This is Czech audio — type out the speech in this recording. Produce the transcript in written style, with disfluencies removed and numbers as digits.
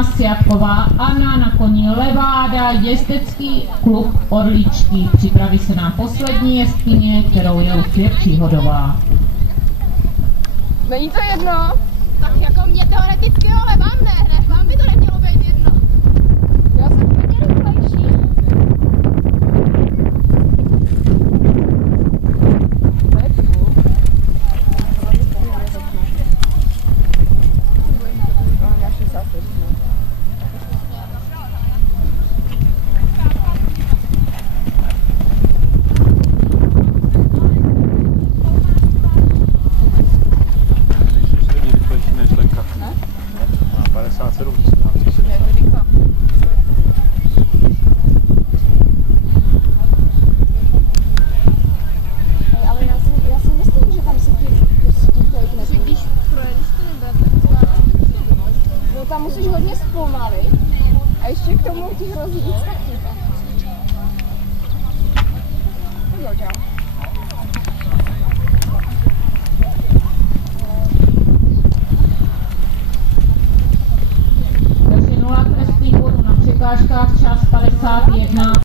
Anna Sjatková, Anna na koni Leváda, jezdecký klub Orličky. Připraví se nám poslední jezdkyně, kterou je Lucie Příhodová. Není to jedno? Tak jako mě teoreticky, ale vám ne, vám by to nemělo být jedno. Já jsem hodně rychlejší. Tam musíš hodně zpomalit a ještě k tomu ti hrozí víc taky.